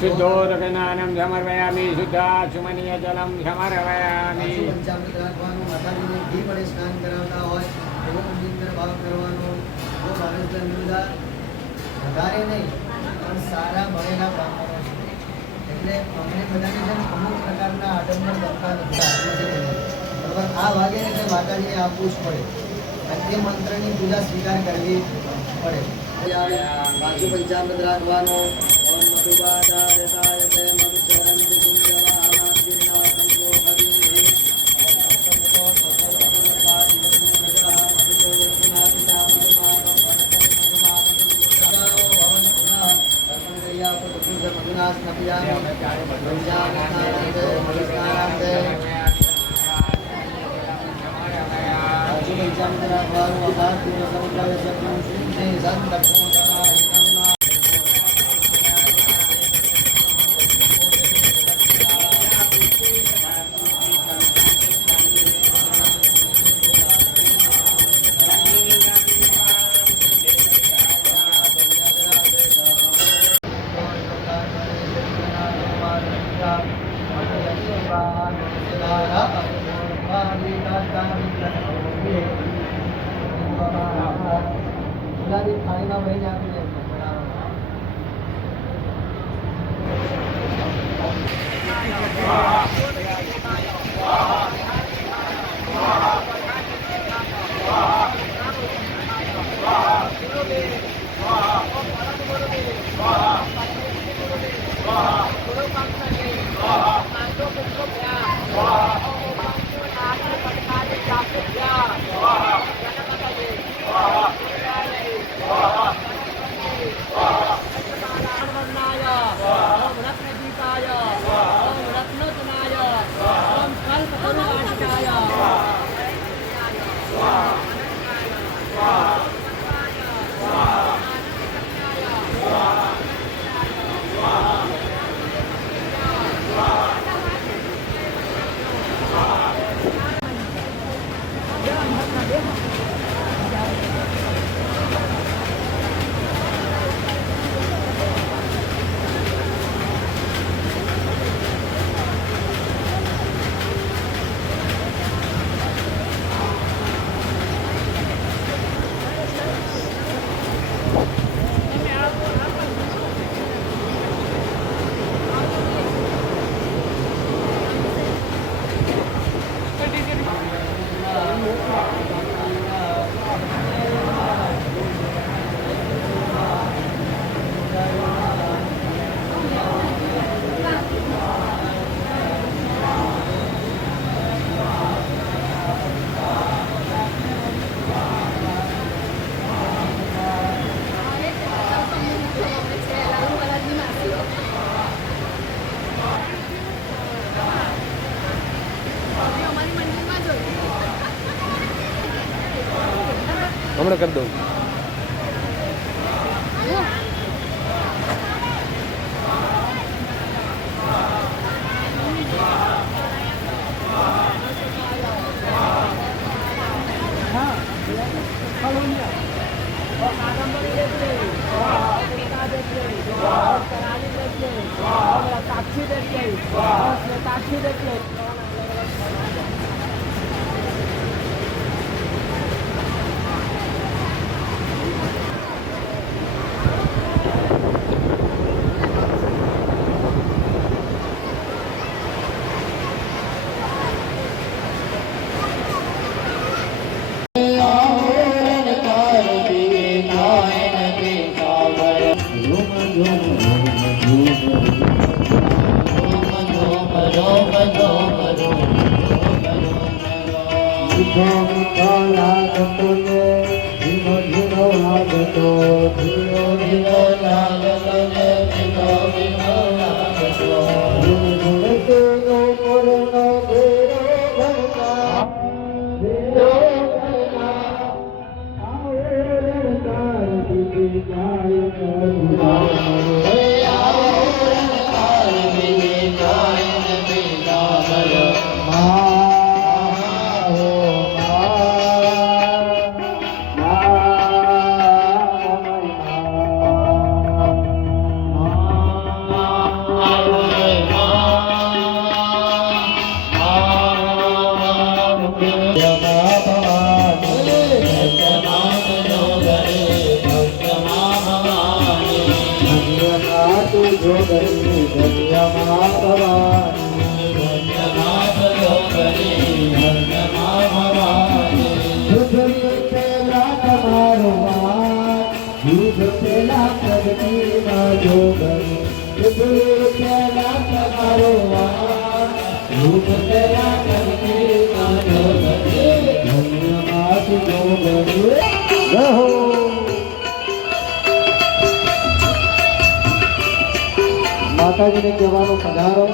શુદ્ધોદકનાનમ સમર્પયામિ શુદ્ધાચુમનીય જલમ સમર્પયામિ. માતાજીને ઘી વડે સ્નાન કરાવતા હોય એવો પવિત્ર ભાવ કરવાનો. જો ભાવેશભાઈ મુર્દા વધારે નહીં પણ સારા ભણેલા બ્રાહ્મણો છે, એટલે અમને બધાને છે ને અમુક પ્રકારના આડંબર દરકાર બરાબર. આ ભાગે એટલે માતાજીને આપવું જ પડે અને તે મંત્રની પૂજા સ્વીકાર કરવી પડે. પાછું પંચામૃત રાખવાનો. ઓમ મધુબાધાયતાય તે મધુચરંતિ થાળીમાં ભરીને આપી દે. હમણાં કરી દઉં. માતાજીને કહેવાનું પધારો.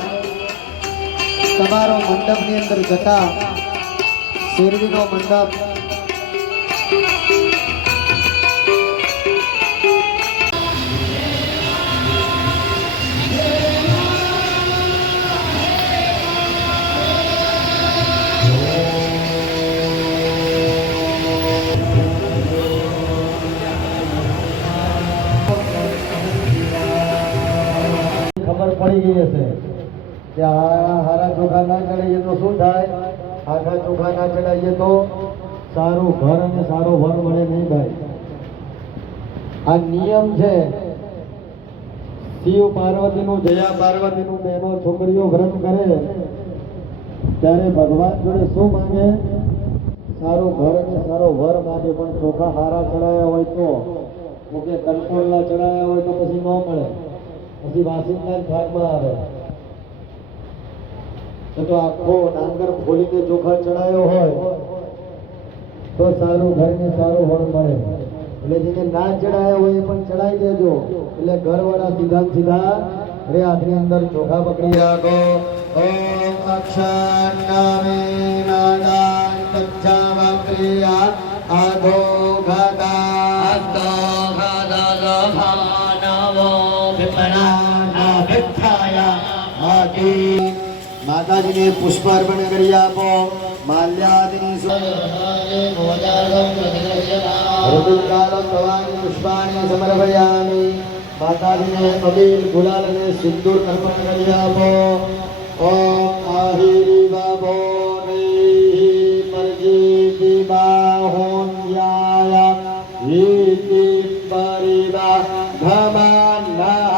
તમારો મંડપની અંદર જતા શેરડીનો મંડપ ખબર પડી ગઈ હશે કે હારા ચોખા ના ચડાવીએ તો શું થાય, આખા ચોખા ના ચડાવીએ તો સારું ઘર અને સારો વર મળે નહીં ભાઈ. આ નિયમ છે. શિવ પાર્વતીનું, જયા પાર્વતીનું બહેનો છોકરીઓ વ્રત કરે ત્યારે ભગવાન જોડે શું માંગે? સારું ઘર અને સારો વર માંગે. પણ ચોખા હારા ચડાયા હોય તો, કે કંટ્રોલના ચડાયા હોય તો પછી ન મળે, પછી વાસિંદા ભાગમાં આવે. તો આખો ડાંગર ખોલીને ચોખા ચડાયો હોય તો સારું ઘર ને સારું વર મળે. એટલે જેને ના ચડાયા હોય એ પણ ચડાઈ દેજો. એટલે ઘરવાળા સીધા સીધા રે હાથની અંદર ચોખા પકડી રાખો. ઓમ અક્ષરનામે નાદાન તચ્છાવક્રિયા આધો ગાદા તો ગાદા ભાનવો વિપના વિઠાયા આકી. માતાજીને પુષ્પાર્પણ કરી આપો. માલ્યાદિની ઋતુકાલમ ભવાની પુષ્પાણી સમર્પયામિ. માતાજીને અબીલ, ગુલાલ અને સિંદૂર અર્પણ કરી આપો. ઓમ આહિરી બાબો નૈ પરજીતિ બાહોન્યાય હિતિ પરિવા ભમાના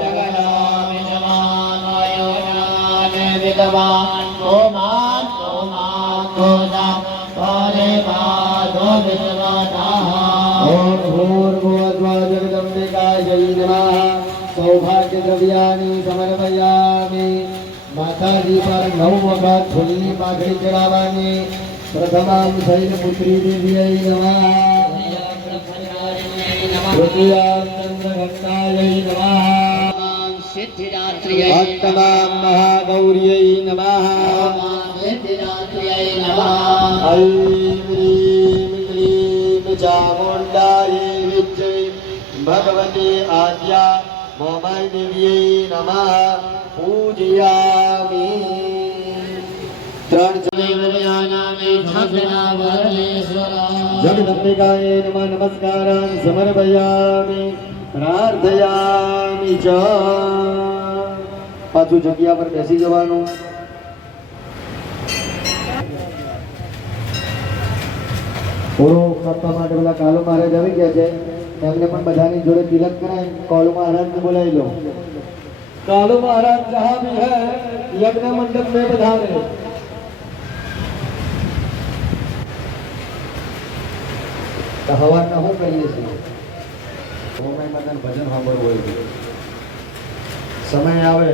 જગનામિ જમાનયો નામે વિદ્વાન ઓમાન ઓમાન ગોદા પરે પાદો વિદ્વાના. ઓમ ભૂર્ભુવસ્સુઃ જગદંબિકાય નમઃ. સૌભાગ્ય દ્રવ્યાની સમર્પયામિ. માતાજી પર 9 વખત ફૂલની પાઘડી ચડાવવાની. પ્રથમામ શૈલપુત્રી દેવ્યૈ નમઃ. તૃતીયામ ચંદ્રઘંટાयै નમઃ. અષ્ટમામ મહાગૌર્यै નમઃ. ઐં ક્લીં ક્લીં ચામુંડાयै વિદ્મહે ભગવતી આદ્યા મોમાય દેવ્યૈ નમઃ. પૂજયામિ. 3 જગદંબિકાય નમઃ નમસ્કારાન સમર્પયામિ. પ્રાર્થયામિ ચ. પાછું જગ્યા પર બેસી જવાનું. પૂરો કરતા માટે પેલા કાલુ મહારાજ આવી ગયા છે, એમને પણ બધાની જોડે તિલક કરાય. કાલુ મહારાજને બોલાવી લો. कालू महाराज जहाँ भी है यज्ञ मंडप में पधारे. હવારના શું કરીએ છીએ? માતાનું ભજન સાંભળવું હોય છે. સમય આવે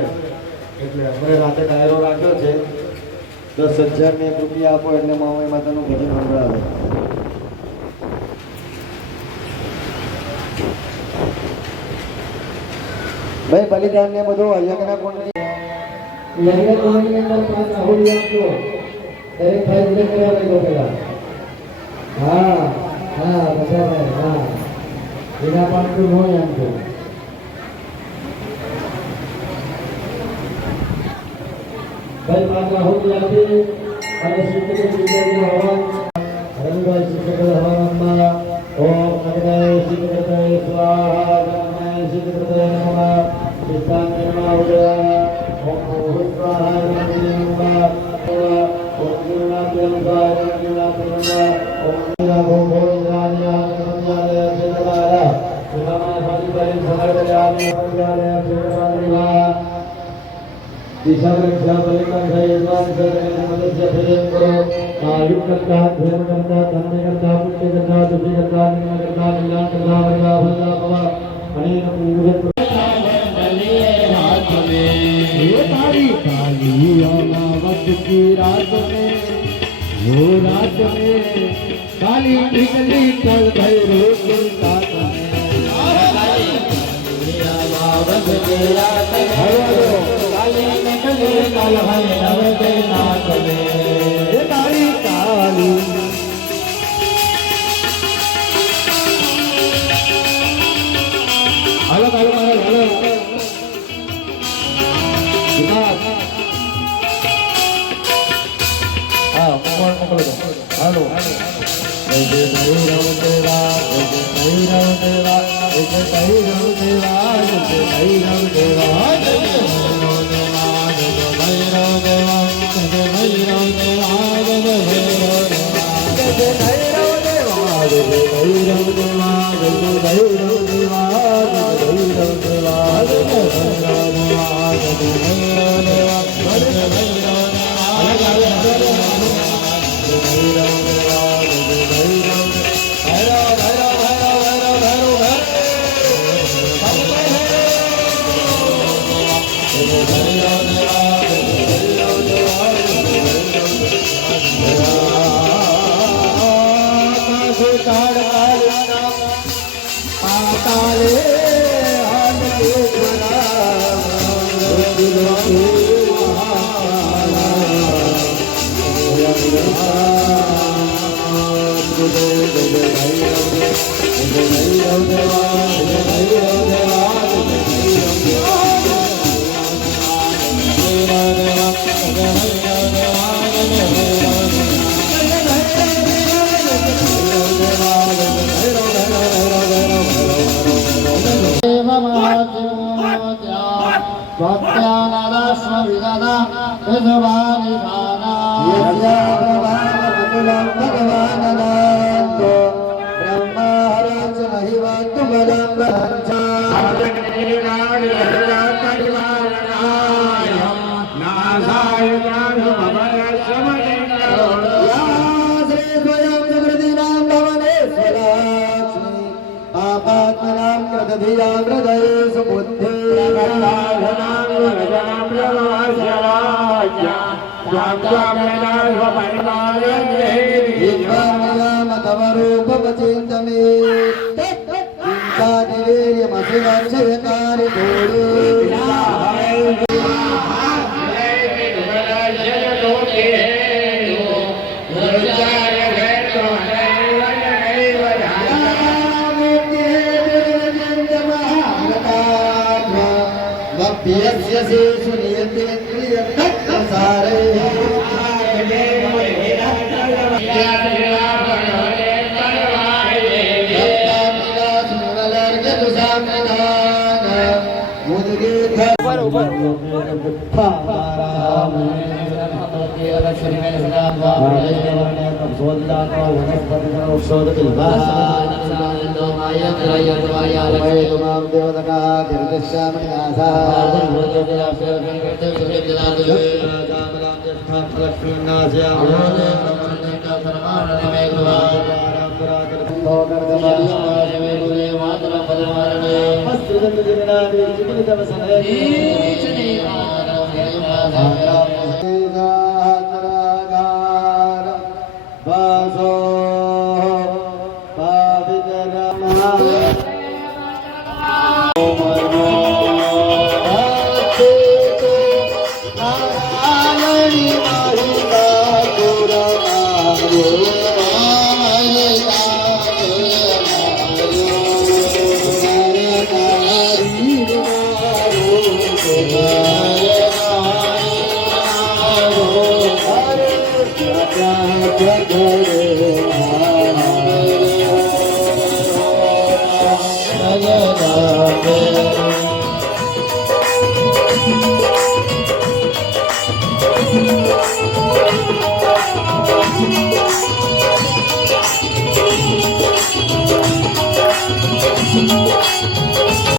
એટલે આપણે રાતે ડાયરો રાખ્યો છે 10,000 ને રૂપિયા આપો એટલે મોમાઈ માતાનું ભજન સાંભળાવે. ભાઈ બલિદાન ને બધું યજ્ઞ કુંડની અંદર 5 આહુતિ આપજો. દરેક ભાઈ તિલક કરવા લઈ લો પેલા. હા હા બધા ભાઈ હા એના પાછું ન એમ છો. ભાઈ 5 આહુતિ આપી અને શિવજી પૂજારીનો હવન રવિભાઈ શિવકર હવનમાં. ઓમ અગ્નય શિવકૃતય સ્વાહા. અગ્નય શિવકૃતય નમઃ. ઈશાન્ય નમઃ ઉદયાય. ઓમ ભૂસ્વાહા નમઃ. ઓમ ગુરુનાથ્યં સ્વાહા ગુરુનાથ્યં નમઃ. ઓમ નાભો ભોજનાય નમઃ. સમર્પયામિ. दिशारक्षा बलिकांक्षयेद्वां सर्वमदस्य भजं करो आयुक्तर्ता धर्मकर्ता धर्मकर्ता पुण्यकर्ता दुष्कर्ता निर्मकर्ता कल्याणकर्ता वर्गा भगा भव अनेन पूर्वज तारी काली अमावस की रात में वो रात में काली निकली कल भैरव की रात में अमावस की रात में काली निकली कल भैरव की रात में तारी काली hello hello hello hello Thank you.